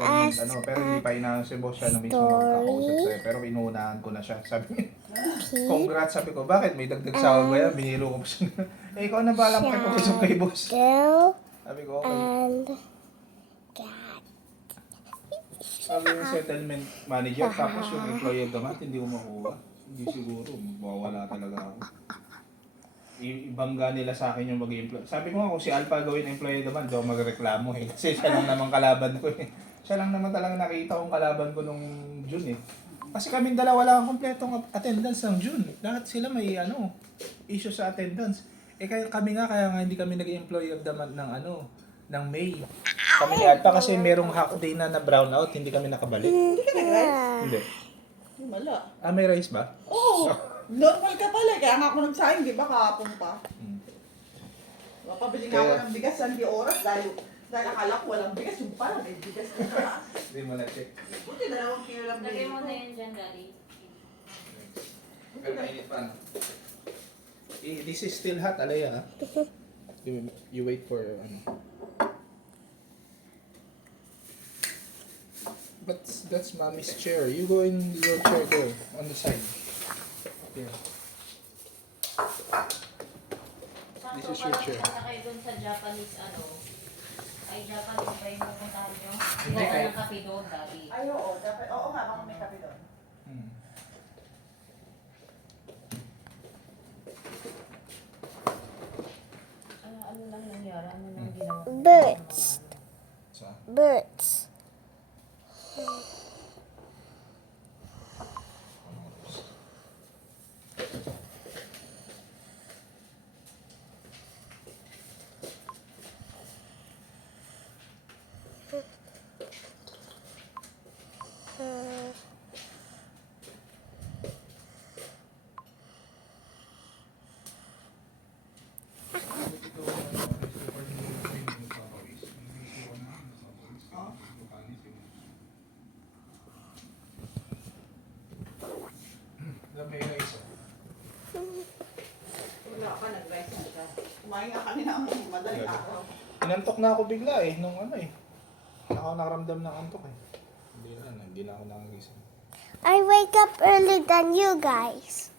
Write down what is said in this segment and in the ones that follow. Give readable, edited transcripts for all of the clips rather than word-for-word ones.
permanent ano, pero hindi pa inaano si boss siya na mismo magkakausap sa'yo. Pero inuunahan ko na siya. Sabi niya, congrats, sabi ko, bakit? May dagdag sahod ba yan? Biniro ko pa siya. Eh, ikaw na balang makipag-usap kay boss. Sabi ko, okay. And cat. Sabi yung settlement manager, tapos yung employee of the month, hindi ko makuha. Hindi siguro, mawawala talaga ako. Ibangga nila sa akin yung mag-employ. Sabi ko nga, kung si Alpha gawin employee of the month, daw magreklamo eh. Kasi siya lang naman kalaban ko eh. Siya lang naman talaga nakita kong kalaban ko nung June eh. Kasi kaming dalawa wala kang kompletong attendance ng June. Lahat sila may issue sa attendance. Eh kami nga, kaya nga hindi kami nag-employee of the month ng ng May. Kami ni Alpha kasi merong half day na brownout, hindi kami nakabalik. Hindi ka nag-rice? Hindi. Wala. May rice ba? Oo. Normal ka pala. Kaya nga ako nagsayang, di ba, kahapon pa. Pabili nga ako ng bigas sa di oras dahil akala ko walang bigas. Yung pala, may bigas na. Hindi mo na-check. Buti 2 kilo lang Lagay mo na ko. yan dyan, Daddy. Pero mainit pa no? This is still hot, Alaya ha? You wait for But that's mommy's chair. You go in your chair there, on the side. Yeah. This is your chair. Punta kayo dun sa Japanese ay Japanese ba yung pupuntahan nyo? Hindi, Hindi ay- ng kape doon, Daddy. Ay, oo. Dapat, oo nga, baka may kape doon. Hmm. Ano lang nangyari? Ano lang ginawa? Birds. Sa? Birds. May rice. Wala pa, nag-rice na siya. Kumain nga kami ng madaling araw. Inantok na ako bigla eh, nung ako nakaramdam ng antok eh. Hindi na ako nakagising. I wake up early than you guys.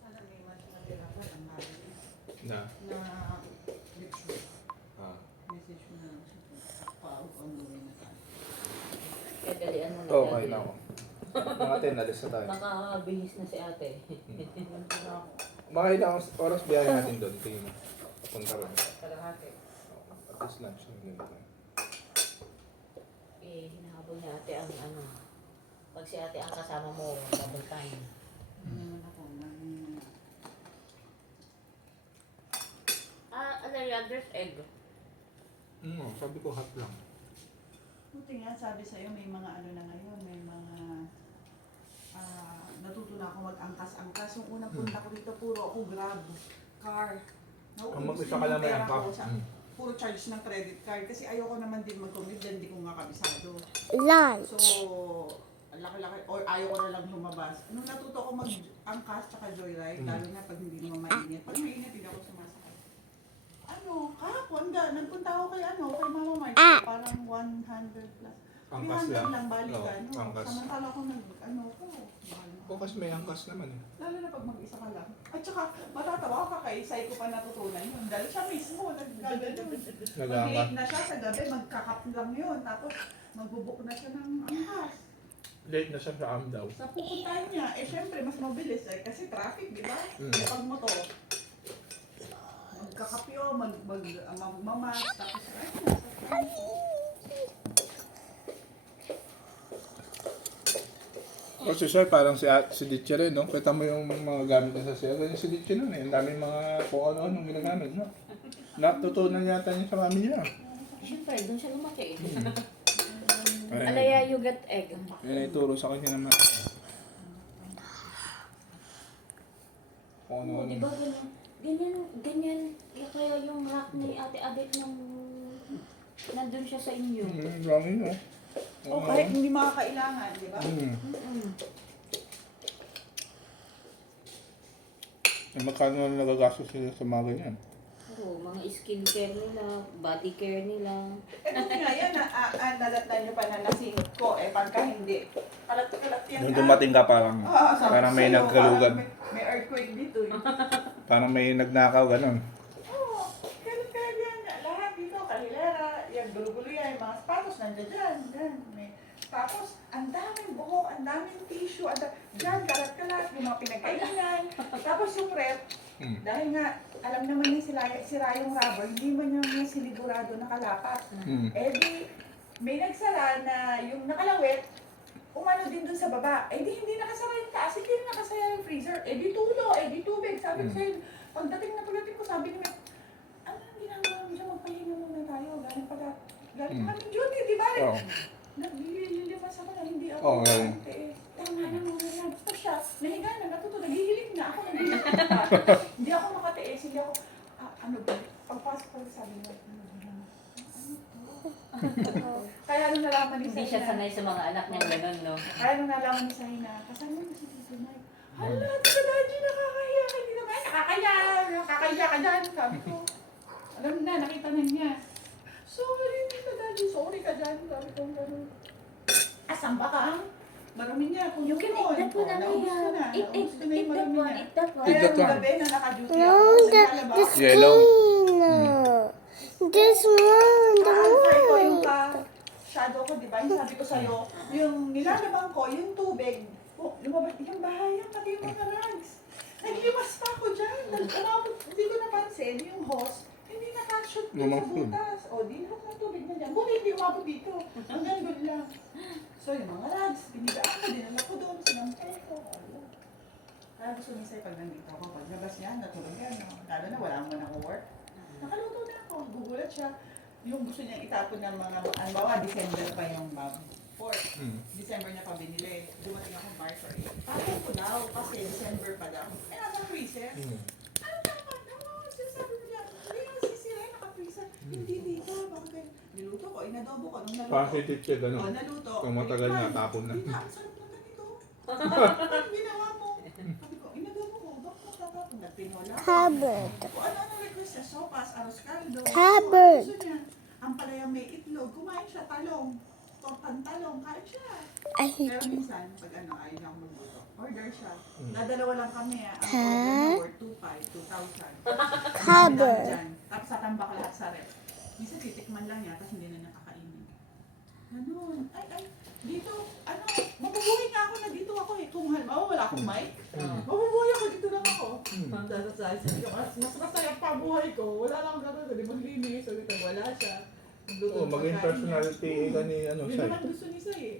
Sana may mas natira pa ng mali Na? na lecture. Ah. Message mo na lang siya. Paug ang gawin na tayo. Kaya dalian mo na. Oo, Daddy. kain ako. Mga 10, alis na tayo. Nakabihis na si ate. Mga ilang oras biyahe natin doon. Tingin mo. Punta rin. Kalahati. At least lunch na ganito. Hinahabol ni ate ang pag si ate ang kasama mo, double time. Naman ako. Alaya, there's egg. Sabi ko hot lang. Buti nga, sabi sa'yo, may mga ano na ngayon, may mga natuto na ako mag-angkas-angkas. Yung unang punta ko dito, puro ako grab, car. Kung mag-isa ka lang may pera ko angkas. sa puro charge ng credit card. Kasi ayoko naman din mag-commit dahil hindi ko nga kabisado. Lunch. So, ang laki-laki, or ayaw ko na lang lumabas. Nung natuto ko mag-angkas tsaka joyride, lalo na pag hindi naman mainit. Pag mainit, hindi ako sumasakay. Kahapon, nagpunta ako kay kay Mama Mark. Parang 100 plus. Angkas 300 lang. lang balikan. Oo, angkas. Samantala ko mahal na. O kasi may angkas naman eh. Lalo na pag mag-isa ka lang. At saka, matatawa ka kay Sai ko pa natutunan yun. Dahil siya mismo, nag-gagano. Mag-iit na siya sa gabi, magkakap lang yun. Tapos, magbubuk na siya ng angkas. Late na siya sa daw. Sa pupuntahan niya, syempre, mas mabilis kasi traffic, di ba? Pag motor, magkakapyo, magmamas, tapos, Kasi sir, parang si Ditche rin, no? Kita mo yung mga gamit niya sa sir. Ganyan si Ditche nun eh. Ang daming mga kung ano-ano ginagamit, no? Natutunan yata niya sa mami niya. Siyempre, doon siya lumaki. Ayun. Alaya, you get egg. Yan ay turo sa kanya naman. Kung Oo, ano-ano. di ba ganyan, kaya yung rack ni Ate Adet ng Nandun siya sa inyo. Dami no. O kahit hindi makakailangan, di ba? Mm-mm. Magkano na nagagastos sila sa mga ganyan? Oo, mga skincare nila, body care nila. Ito nga yan, nadatnan nyo pa na nasingit ko, pagka hindi. Kalat-kalat yan. Nung dumating ka parang, sabi parang may sa'yo, nagkalugan. parang may earthquake dito. Parang may nagnakaw, ganun. Oo, kalat-kalat yan. Lahat dito, kahilera, yan, gulo-gulo yan, mga sapatos nandiyan dyan. Tapos, ang daming buhok, ang daming tissue, dyan, kalat-kalat, yung mga pinagkainan. Tapos yung rep, dahil nga, alam naman niya sira yung rubber, hindi man niya sinigurado nakalapat. Di, may nagsara na yung nakalawit, umano din dun sa baba. Hindi nakasara yung taas, hindi rin nakasara yung freezer. Di tulo, di tubig. Sabi ko sa'yo, pagdating ko, sabi niya, ano ang ginagawa mo siya, magpahinga muna tayo. Galing pa kami duty, di ba? Oo. Naglilimas ako na hindi ako. Oo, ngayon. Tama na mga basta siya, nahiga na, natuto, naghihilig na ako. Hindi ako makatiis, hindi ako, ano ba, pagpasok ko sabi niya, kaya nung nalaman ni Hindi Sai siya na, sanay sa mga anak niya ganun, no? kaya nung nalaman ni Sai na, kasama mo si Tito Mike. Hala, Tita Daddy, nakakahiya ka, hindi naman, nakakahiya ka dyan, sabi ko. Alam na, nakita na niya. Sorry, Tita Daddy, sorry ka dyan, sabi ko, gano'n. Asan ba ka? Marami niya, kung You can eat that one, naubos ko na. Eat Naubos ko na yung that marami one, niya. eat that one. Kaya that nung one. gabi na naka-duty No, ako, the naglalaba. Yellow. screen. This one, the Ka-alpha ko yung white. shadow ko, di ba? Yung sabi ko sa'yo, yung nilalabang ko, yung tubig, lumabas, yung bahay, pati yung mga rugs. Naglimas pa ako dyan. Hindi ko napansin, yung hose, hindi nakashoot dun sa Lumang food. butas. O, di lang ng tubig na dyan. Buti hindi umabot dito. Hanggang doon lang. So, yung mga rugs, binigaan ko, dinala ko doon, sinampay ko. Kaya gusto niya sa'yo pag nandito ako, pag labas niya, natulog yan. No? Lalo na wala mo na work. Nakaluto na ako, gugulat siya. Yung gusto niyang itapon ng mga, ano ba, December pa yung pork. December niya pa binili. Dumating akong bar for it. Tapos ko daw, kasi December pa daw. Nasa freezer. Ano naman? Ano? Sinasabi mo niya, hindi naman sisira, naka-freezer. Hindi dito, bakit kayo? Niluto ko, inadobo ko. Nung naluto. Positive siya, ganun. Naluto. Kung matagal na, Ay, tapon na. Hindi na, ang sarap na ganito. Ano ginawa mo? Sabi ko, inadobo ko, bakit tatapon? Nagpinola ko. Cupboard. Kung ano-ano request niya, sopas, arroz caldo. Cupboard. Gusto niya, ang palayang may itlog, kumain siya, talong. Tortang talong, kain siya. I Pero hate you. minsan, pag ayaw niya akong magluto, order siya. Dadalawa lang kami Ang Ha? order niya worth 2,000. Cupboard. Tapos tatambak lahat sa rep. Minsan titikman lang niya, tapos hindi na niya kakainin. Ganun. Ay, dito, mabubuhay nga ako na dito ako Kung halimbawa wala akong mic, mabubuhay ako, dito lang ako. Sabi ko, mas masaya pa buhay ko. Wala lang ako gagawin, kundi maglinis. So, dito wala siya. Magluto ng Maging pagkain personality ka ni Yun Sai. naman gusto ni Sai eh.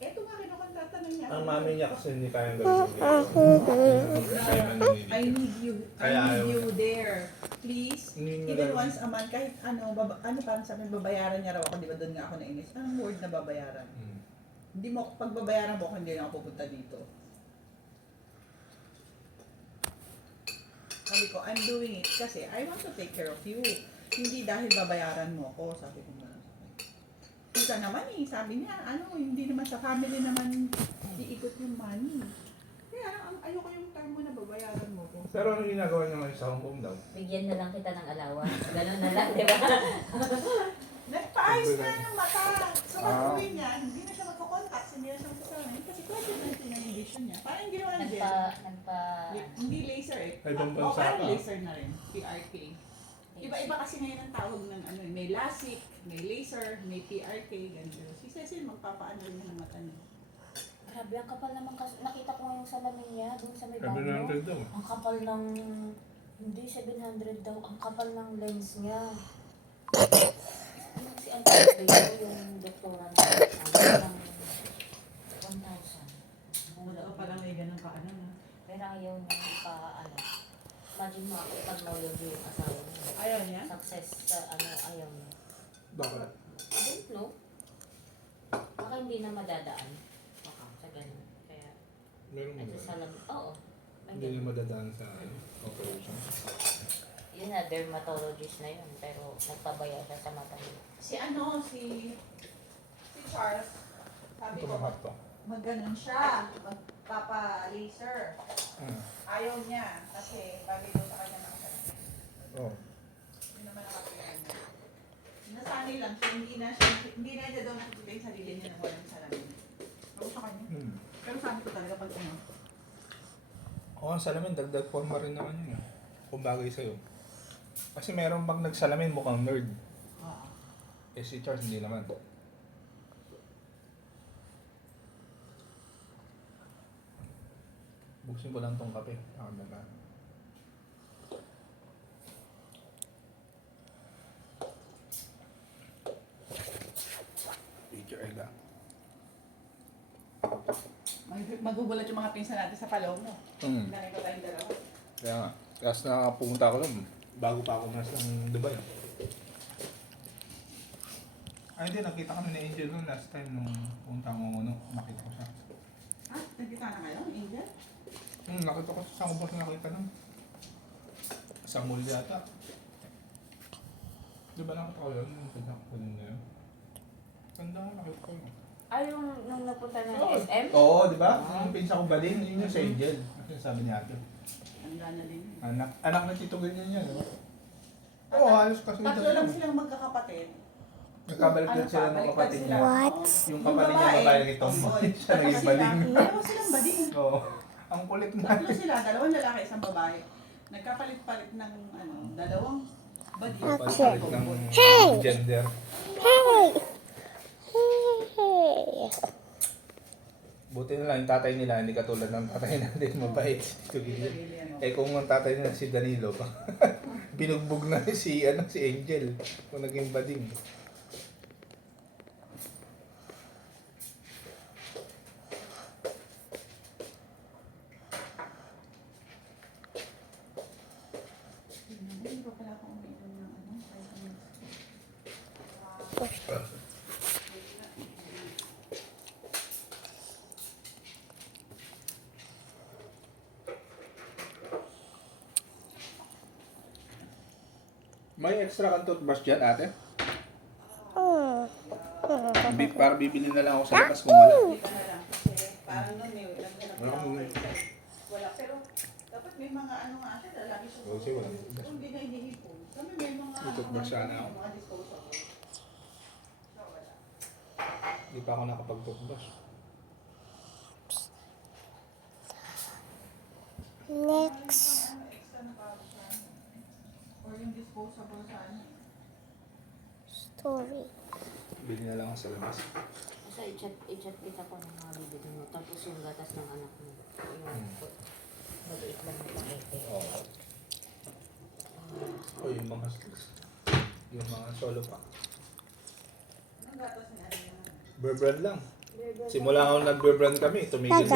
Eto nga, kinukontata na niya. Ang mami niya kasi hindi kayang gawin yung kaya I need you. Kaya I need ayaw you there. Please. Hindi niya Even gawin. once a month, kahit ano parang sabi, babayaran niya raw ako, di ba doon nga ako nainis. Anong word na babayaran? Hindi mo, pag babayaran mo ako, hindi na ako pupunta dito. Sabi ko, I'm doing it kasi I want to take care of you. Hindi dahil babayaran mo ako, sabi ko nga. Isa naman eh, sabi niya, hindi naman sa family naman iikot yung money. Kaya ayoko yung term mo na babayaran mo ko. Pero ano ginagawa niya ngayon sa Hong Kong daw? Bigyan na lang kita ng allowance. Ganun na lang, di ba? Nagpa-ayos na ng mata. So, pag-uwi niya, hindi na siya magko-contacts, hindi na siya magsasabi. Kasi COVID-19 na yung vision niya. Parang yung ginawa niya. Hindi laser eh. Ay, ibang O, bansa parang ka. laser na rin. PRK. Iba-iba kasi ngayon ang tawag ng may LASIK, may laser, may PRK, ganyan. Si Cecil magpapaano rin ng mata niya. Grabe, ang kapal naman kasi. Nakita ko yung salamin niya doon sa may 700 banyo. daw. Ang kapal ng... Hindi, 700 daw. Ang kapal ng lens niya. Si Antonio, yung doktora na ng 1,000. Wala ka palang may ganun ka na. Pero ayaw niya imagine mo ako pag maulog yung asawa niya. Ayaw niya? Success sa ayaw niya. Bakit? I don't know. Baka hindi na madadaan. Baka sa ganun. Kaya, Meron mo ito ba? salam. Oo. May Hindi niya ganun. madadaan sa operation. Yun na, dermatologist na yun. Pero nagpabaya siya sa mata niya. Si Charles, sabi Ito ko, mahap to. magganon siya, magpapa-laser. Ayaw niya, kasi bagay daw sa kanya ng salamin. Oh. Yun naman ang kapilihan niya. Nasanay lang siya, hindi na niya daw nakikita yung sarili niya nang walang salamin. Ako sa kanya. Pero sabi ko talaga pag ano, Oo, ang salamin, dagdag forma rin naman yun. Kung bagay sa'yo. Kasi meron pag nagsalamin mukhang nerd. Eh si Charles hindi naman. Buksin ko lang tong kape. Na. Picture egg ah. magugulat yung mga pinsan natin sa Palong mo. Nakita tayong dalawa. Kaya nga. Kasi nakapunta ako lang. Bago pa ako nasa Dubai. Ay hindi, nakita kami ni Angel noon last time nung punta ko nakita ko siya. Ha? Nagkita na kayo, Angel? Nakita ko sa kubos na nakita nun. Sa mall yata. Di ba nakita ko yun? Yung pinaka ko na yun. Tanda ko, nakita ko yun. Ay, yung nung napunta ng Oo. SM? Oo, di ba? Yung pinsa ko bading, yun yung sa Angel. Kasi sabi ni ate. Handa na din. Anak na Tito ganyan yan, di ba? Oo, halos kasi Tatlo lang silang magkakapatid. Nagkabaliktad sila ng baliktad kapatid sila. niya. What? Yung kapatid niya babae nito. tomboy. Siya naging Saka bading. sila, dalawa silang bading. Oo. Ang kulit na. Tatlo sila, dalawang lalaki, isang babae. Nagkapalit-palit ng dalawang bading. Palit ng gender. Hey! Buti na lang yung tatay nila, hindi katulad ng tatay natin, mabait. Eh kung ang tatay nila si Danilo, binugbog na si Angel kung naging bading. Hindi ko pala ako uminom ng May extra kang toothbrush dyan, ate? Mm. Para bibili na lang ako sa labas kung wala. Hindi ka na lang kasi parang nun may naghanap Wala na ako akong- exercise. Wala, pero dapat may mga nga siya, lagi siya Oo, kasi wala. kung hindi na inihipon. Kami may mga May toothbrush sana ako. mga disposable. So, wala. Hindi pa ako nakapag-toothbrush. Next. Ano extra na para sa or yung disposable sa Story. Bili na lang ako sa labas. Basta i-chat kita ko ng mga bibili mo. Tapos yung gatas ng anak mo. Yung maliit lang na pakete. Oo. O yung mga solo pa. Anong gatas niya? Bear brand lang. Simula ako nag-bear brand kami, tumigil Bye-bye.